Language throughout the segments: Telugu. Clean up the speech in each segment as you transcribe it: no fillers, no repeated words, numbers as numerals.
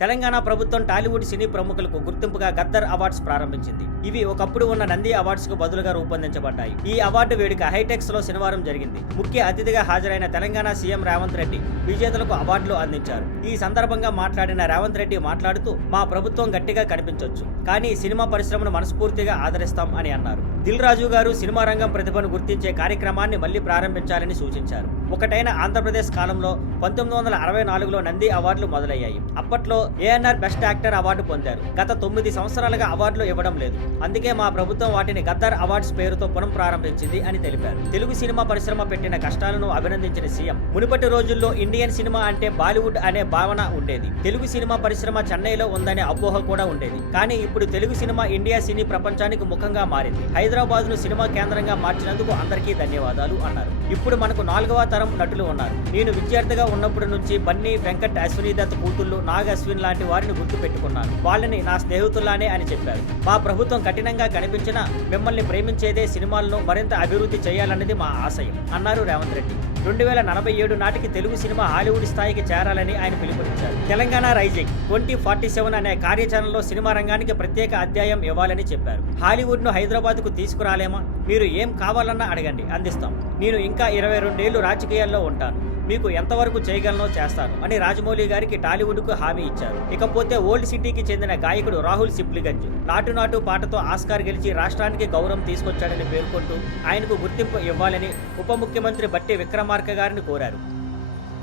తెలంగాణ ప్రభుత్వం టాలీవుడ్ సినీ ప్రముఖులకు గుర్తింపుగా గద్దర్ అవార్డ్స్ ప్రారంభించింది. ఇవి ఒకప్పుడు ఉన్న నంది అవార్డ్స్ కు బదులుగా రూపొందించబడ్డాయి. ఈ అవార్డు వేడుక హైటెక్స్ లో శనివారం జరిగింది. ముఖ్య అతిథిగా హాజరైన తెలంగాణ సీఎం రేవంత్ రెడ్డి విజేతలకు అవార్డులు అందించారు. ఈ సందర్భంగా మాట్లాడిన రేవంత్ రెడ్డి మాట్లాడుతూ, మా ప్రభుత్వం గట్టిగా కనిపించొచ్చు, కానీ సినిమా పరిశ్రమను మనస్ఫూర్తిగా ఆదరిస్తాం అని అన్నారు. దిల్ రాజు గారు సినిమా రంగం ప్రతిభను గుర్తించే కార్యక్రమాన్ని మళ్లీ ప్రారంభించాలని సూచించారు. ఒకటైన ఆంధ్రప్రదేశ్ కాలంలో 1964లో నంది అవార్డులు మొదలయ్యాయి. అప్పట్లో ఏఎన్ఆర్ బెస్ట్ యాక్టర్ అవార్డు పొందారు. గత 9 సంవత్సరాలుగా అవార్డులు ఇవ్వడం లేదు. అందుకే మా ప్రభుత్వం వాటిని గద్దర్ అవార్డ్స్ పేరుతో పునః ప్రారంభించింది అని తెలిపారు. తెలుగు సినిమా పరిశ్రమ పెట్టిన కష్టాలను అభినందించిన సీఎం, మునుపటి రోజుల్లో ఇండియన్ సినిమా అంటే బాలీవుడ్ అనే భావన ఉండేది. తెలుగు సినిమా పరిశ్రమ చెన్నైలో ఉందనే అపోహ కూడా ఉండేది. కానీ ఇప్పుడు తెలుగు సినిమా ఇండియా సినీ ప్రపంచానికి ముఖంగా మారింది. హైదరాబాద్ ను సినిమా కేంద్రంగా మార్చినందుకు అందరికీ ధన్యవాదాలు అన్నారు. ఇప్పుడు మనకు 4వ తరం నటులు ఉన్నారు. నేను విద్యార్థిగా ఉన్నప్పటి నుంచి బన్నీ, వెంకట్, అశ్విని దత్ కూతుళ్లు, నాగ్ అశ్విన్ లాంటి వారిని గుర్తు పెట్టుకున్నాను. వాళ్ళని నా స్నేహితుల్లానే అని చెప్పారు. మా ప్రభుత్వం కఠినంగా కనిపించినా మిమ్మల్ని ప్రేమించేదే సినిమాలను మరింత అభివృద్ధి చేయాలన్నది మా ఆశయం అన్నారు రేవంత్ రెడ్డి. 2047 నాటికి తెలుగు సినిమా హాలీవుడ్ స్థాయికి చేరాలని ఆయన పిలుపునిచ్చారు. తెలంగాణ రైజింగ్ 2047 అనే కార్యాచరణలో సినిమా రంగానికి ప్రత్యేక అధ్యాయం ఇవ్వాలని చెప్పారు. హాలీవుడ్ ను హైదరాబాద్ కు తీసుకురాలేమా? మీరు ఏం కావాలన్నా అడగండి, అందిస్తాం. నేను ఇంకా 22 ఏళ్లు రాజకీయాల్లో ఉంటాను. మీకు ఎంతవరకు చేయగలనో చేస్తాను అని రాజమౌళి గారికి టాలీవుడ్ కు హామీ ఇచ్చారు. ఇకపోతే ఓల్డ్ సిటీకి చెందిన గాయకుడు రాహుల్ సిప్లిగంజ్ నాటు నాటు పాటతో ఆస్కార్ గెలిచి రాష్ట్రానికి గౌరవం తీసుకొచ్చాడని పేర్కొంటూ ఆయనకు గుర్తింపు ఇవ్వాలని ఉప ముఖ్యమంత్రి బట్టి విక్రమార్క గారిని కోరారు.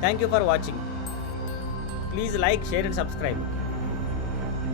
Thank you for watching. Please like, share and subscribe.